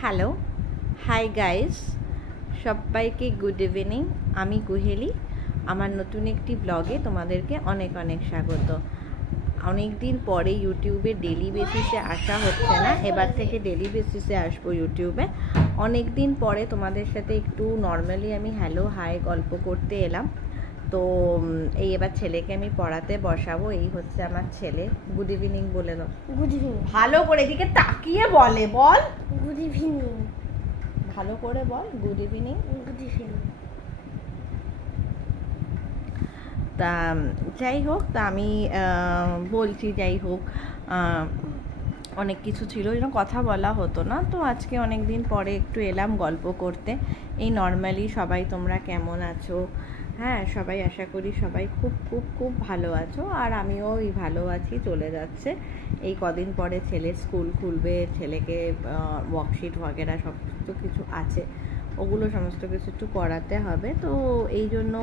Hello, hi guys, সবাইকে good evening. আমি কুহেলি। আমার নতুন একটি ব্লগে তোমাদেরকে অনেক অনেক স্বাগত। অনেক দিন পরে ইউটিউবে ডেলি বেসিসে আসা হচ্ছে না, এবার থেকে ডেলি বেসিসে আসবো ইউটিউবে। অনেক দিন পরে তোমাদের সাথে একটু নর্মালি আমি হ্যালো হাই গল্প করতে এলাম। তো এই এবার ছেলেকে আমি পড়াতে বসাবো। এই হচ্ছে আমার ছেলে। গুড ইভিনিং বলে দাও। Good evening. ভালো করে এদিকে তাকিয়ে বল। Good evening. ভালো করে বল গুড ইভিনিং। Good evening. তা যাই হোক, তা আমি বলছি, যাই হোক, অনেক কিছু ছিল, এরকম কথা বলা হতো না। তো আজকে অনেক দিন পরে একটু এলাম গল্প করতে। এই নর্মালি সবাই তোমরা কেমন আছো? হ্যাঁ, সবাই আশা করি সবাই খুব খুব খুব ভালো আছো, আর আমিও এই ভালো আছি, চলে যাচ্ছে। এই কদিন পরে ছেলের স্কুল খুলবে, ছেলেকে ওয়ার্কশিট বগেরা সব কিছু আছে, ওগুলো সমস্ত কিছু একটু করাতে হবে। তো এই জন্য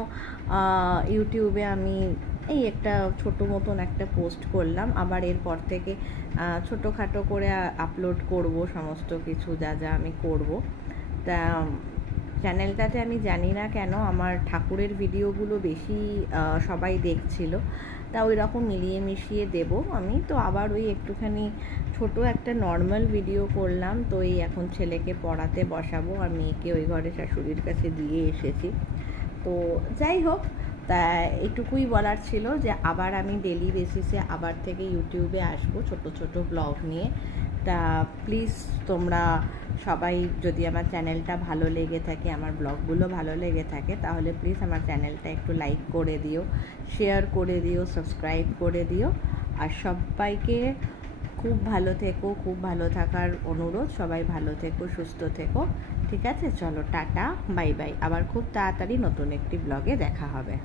ইউটিউবে আমি এই একটা ছোটো মতন একটা পোস্ট করলাম। আবার এরপর থেকে ছোটোখাটো করে আপলোড করব সমস্ত কিছু যা যা আমি করব। তা চ্যানেলটাতে আমি জানি না কেন আমার ঠাকুরের ভিডিওগুলো বেশি সবাই দেখছিল, তা ওই রকম মিলিয়ে মিশিয়ে দেব আমি। তো আবার ওই একটুখানি ছোট একটা নর্মাল ভিডিও করলাম। তো এই এখন ছেলেকে পড়াতে বসাবো, আর মেয়েকে ওই ঘরে শাশুড়ির কাছে দিয়ে এসেছি। তো যাই হোক, তা এটুকুই বলার ছিল যে আবার আমি ডেলি বেসিসে আবার থেকে ইউটিউবে আসবো ছোট ছোট ব্লগ নিয়ে। তা প্লিজ তোমরা সবাই, যদি আমার চ্যানেলটা ভালো লেগে থাকে, আমার ব্লগগুলো ভালো লেগে থাকে, তাহলে প্লিজ আমার চ্যানেলটা একটু লাইক করে দিও, শেয়ার করে দিও, সাবস্ক্রাইব করে দিও। আর সবাইকে খুব ভালো থেকো, খুব ভালো থাকার অনুরোধ। সবাই ভালো থেকো, সুস্থ থেকো। ঠিক আছে, চলো টাটা, বাই বাই। আবার খুব তাড়াতাড়ি নতুন একটি ব্লগে দেখা হবে।